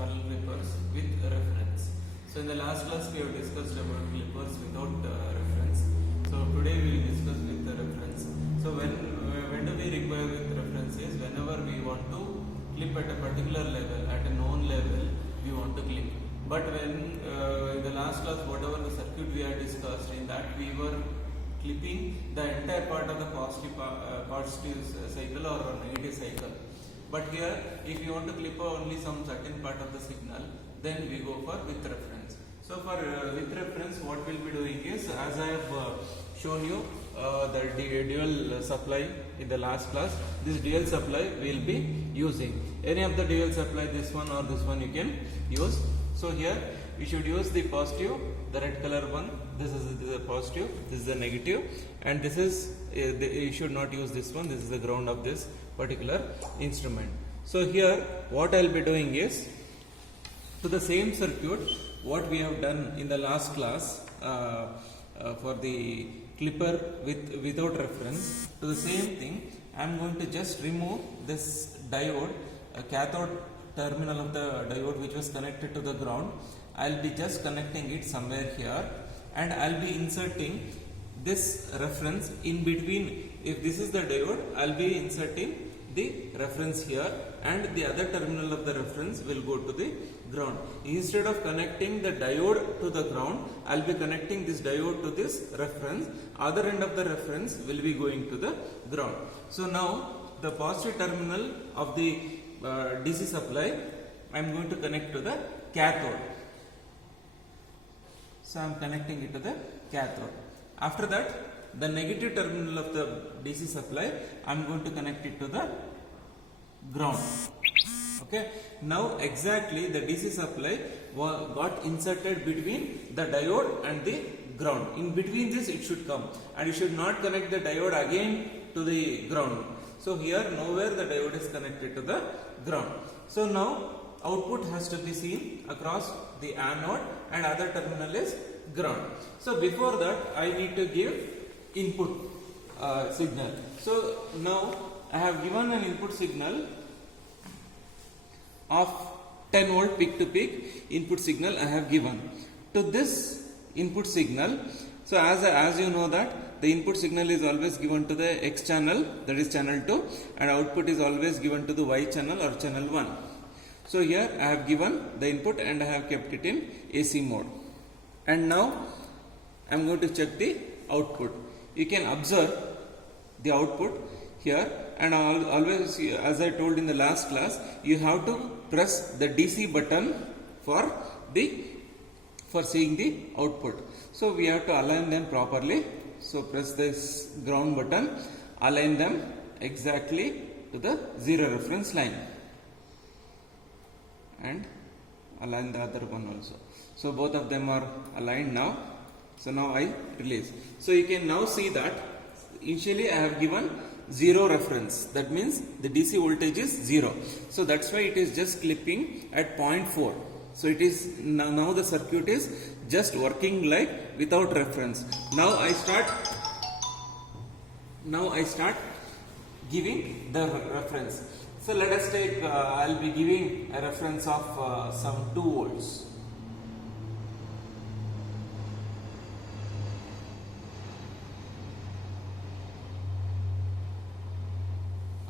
parallel clippers with reference. So in the last class we have discussed about clippers without reference. So today we will discuss with the reference. So when do we require with reference is whenever we want to clip at a particular level, at a known level, we want to clip. But when in the last class whatever the circuit we have discussed, in that we were clipping the entire part of the positive cycle or negative cycle. But here if you want to clip only some certain part of the signal, then we go for with reference. So for with reference, what we'll be doing is, as I have shown you the dual supply in the last class, this dual supply we'll be using. Any of the dual supply, this one or this one you can use. So here we should use the positive, the red color one. This is the positive, this is the negative, and this is you should not use this one. This is the ground of this particular instrument. So here what I'll be doing is, to the same circuit what we have done in the last class for the clipper without reference, to the same thing I am going to just remove this diode, cathode terminal of the diode which was connected to the ground. I'll be just connecting it somewhere here, and I'll be inserting this reference in between. If this is the diode, I'll be inserting the reference here, and the other terminal of the reference will go to the ground. Instead of connecting the diode to the ground, I'll be connecting this diode to this reference. Other end of the reference will be going to the ground. So now the positive terminal of the DC supply I'm going to connect to the cathode. So I'm connecting it to the cathode. After that, the negative terminal of the DC supply I'm going to connect it to the ground. Okay. Now exactly the DC supply got inserted between the diode and the ground. In between this it should come, and you should not connect the diode again to the ground. So here nowhere the diode is connected to the ground. So now output has to be seen across the anode, and other terminal is ground. So before that I need to give input signal. So now I have given an input signal of 10 volt peak to peak input signal I have given. To this input signal, so as you know that the input signal is always given to the X channel, that is channel 2, and output is always given to the Y channel or channel 1. So here I have given the input and I have kept it in AC mode. And now I am going to check the output. You can observe the output here, and always, as I told in the last class, you have to press the DC button for seeing the output. So we have to align them properly. So press this ground button, align them exactly to the zero reference line, and align the other one also. So both of them are aligned now. So now I release. So you can now see that initially I have given zero reference. That means the DC voltage is 0. So that's why it is just clipping at 0.4. So it is now the circuit is just working like without reference. Now I start giving the reference. So let us take, I'll be giving a reference of some 2 volts.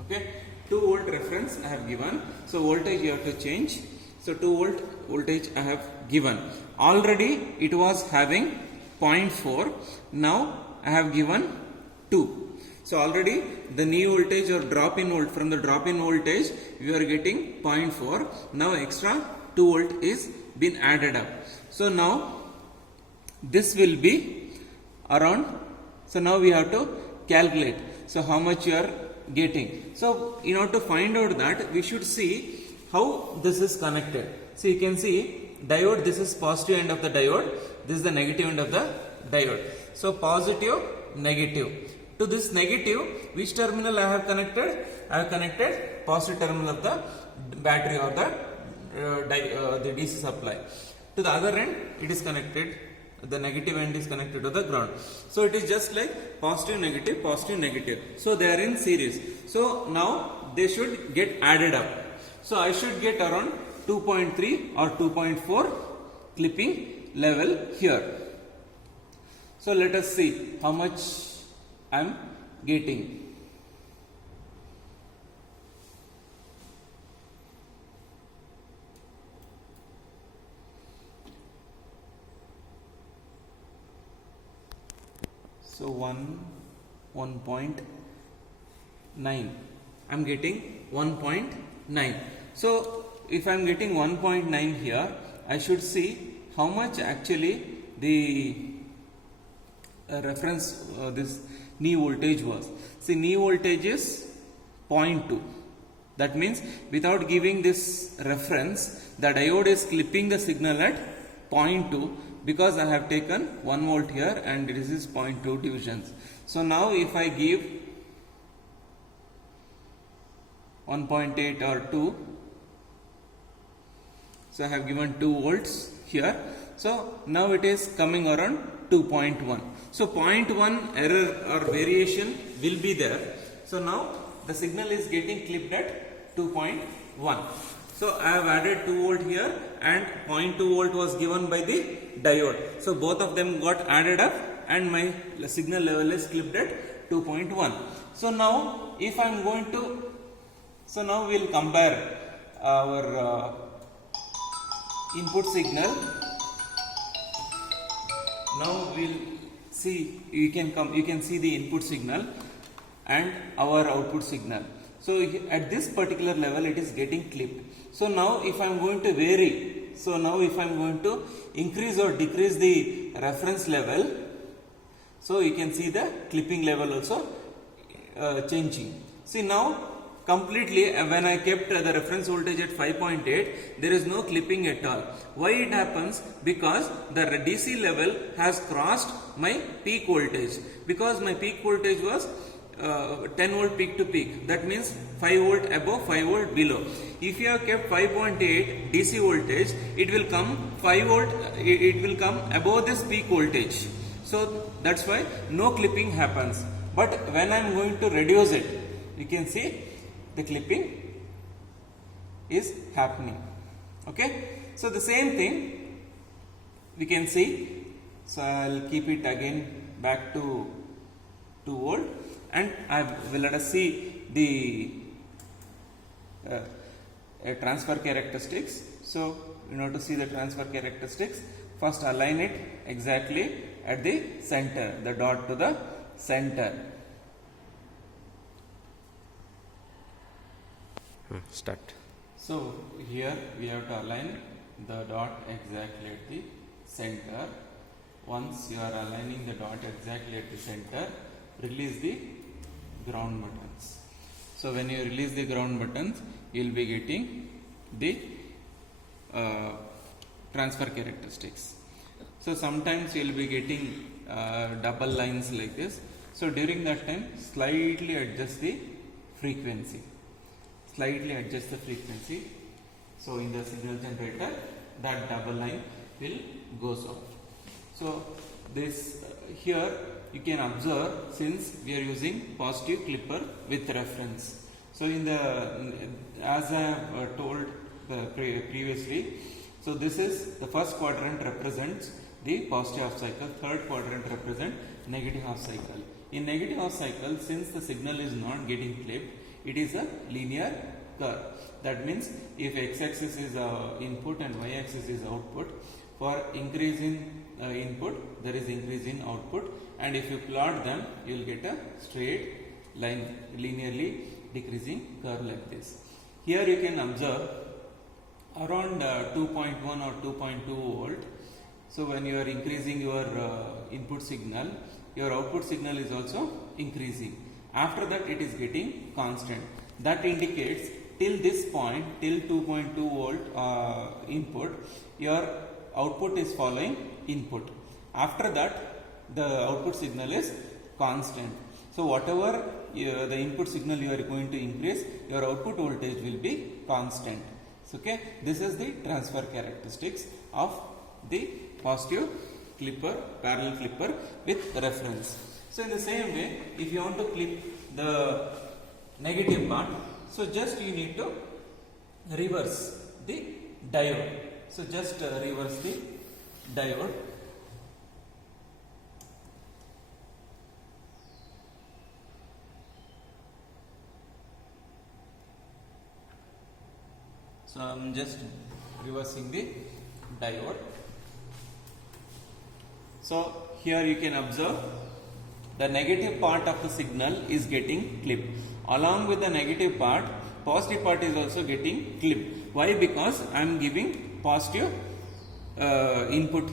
Okay, 2 volt reference I have given. So voltage you have to change. So 2 volt voltage I have given. Already it was having 0.4. Now I have given 2. So already the new voltage or drop in volt, from the drop in voltage we are getting 0.4. Now extra 2 volt is been added up. So now this will be around. So now we have to calculate. So how much you are getting. So in order to find out that, we should see how this is connected. So you can see diode, this is positive end of the diode, this is the negative end of the diode. So positive, negative. To this negative, which terminal I have connected? I have connected positive terminal of the battery or the DC supply. To the other end, it is connected, the negative end is connected to the ground. So it is just like positive, negative, positive, negative. So they are in series. So now they should get added up. So I should get around 2.3 or 2.4 clipping level here. So let us see how much I am getting. So 1.9, I am getting 1.9. So if I am getting 1.9 here, I should see how much actually the reference this knee voltage was. See, knee voltage is 0.2. That means without giving this reference, the diode is clipping the signal at 0.2, because I have taken 1 volt here and this is 0.2 divisions. So now if I give 1.8 or 2, so I have given 2 volts here. So now it is coming around 2.1. So 0.1 error or variation will be there. So now the signal is getting clipped at 2.1. So I have added 2 volt here and 0.2 volt was given by the diode. So both of them got added up and my signal level is clipped at 2.1. So now if I am going to, so now we will compare our input signal. Now we will see, you can see the input signal and our output signal. So at this particular level it is getting clipped. So now if I am going to vary, so now if I am going to increase or decrease the reference level, so you can see the clipping level also changing. See now completely when I kept the reference voltage at 5.8, there is no clipping at all. Why it happens? Because the DC level has crossed my peak voltage, because my peak voltage was 10 volt peak to peak. That means 5 volt above, 5 volt below. If you have kept 5.8 DC voltage, it will come 5 volt, it will come above this peak voltage. So that's why no clipping happens. But when I am going to reduce it, you can see the clipping is happening. Okay. So the same thing we can see. So I will keep it again back to 2 volt. And let us see the transfer characteristics. So in order to see the transfer characteristics, first align it exactly at the center, the dot to the center. Start. So here we have to align the dot exactly at the center. Once you are aligning the dot exactly at the center, release the ground buttons. So when you release the ground buttons, you will be getting the transfer characteristics. So sometimes you will be getting double lines like this. So during that time, slightly adjust the frequency. Slightly adjust the frequency. So in the signal generator, that double line will goes off. So this here you can observe, since we are using positive clipper with reference. So in the, as I have told previously, so this is the first quadrant represents the positive half cycle, third quadrant represent negative half cycle. In negative half cycle, since the signal is not getting clipped, it is a linear curve. That means if x-axis is input and y-axis is output, for increase in input there is increase in output, and if you plot them you will get a straight line, linearly decreasing curve like this. Here you can observe around 2.1 or 2.2 volt. So when you are increasing your input signal, your output signal is also increasing. After that it is getting constant. That indicates till this point, till 2.2 volt input, your output is following input. After that the output signal is constant. So whatever the input signal you are going to increase, your output voltage will be constant. So, okay, this is the transfer characteristics of the positive clipper, parallel clipper with reference. So in the same way, if you want to clip the negative part, so just you need to reverse the diode. So just reverse the diode. So I am just reversing the diode. So here you can observe the negative part of the signal is getting clipped. Along with the negative part, positive part is also getting clipped. Why? Because I am giving positive input,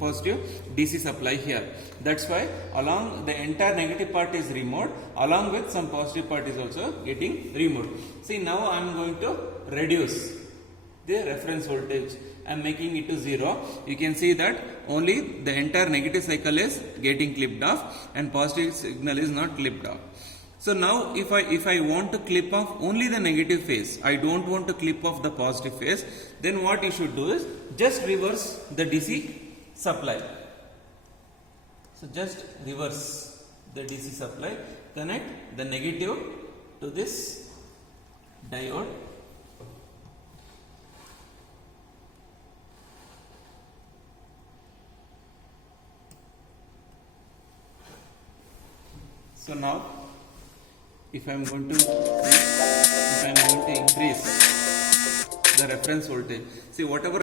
positive DC supply here. That's why along the entire negative part is removed, along with some positive part is also getting removed. See, now I am going to reduce the reference voltage. I am making it to 0. You can see that only the entire negative cycle is getting clipped off and positive signal is not clipped off. So now if I want to clip off only the negative phase, I don't want to clip off the positive phase, then what you should do is just reverse the DC supply. So just reverse the DC supply, connect the negative to this diode. So now if I am going to increase the reference voltage, see whatever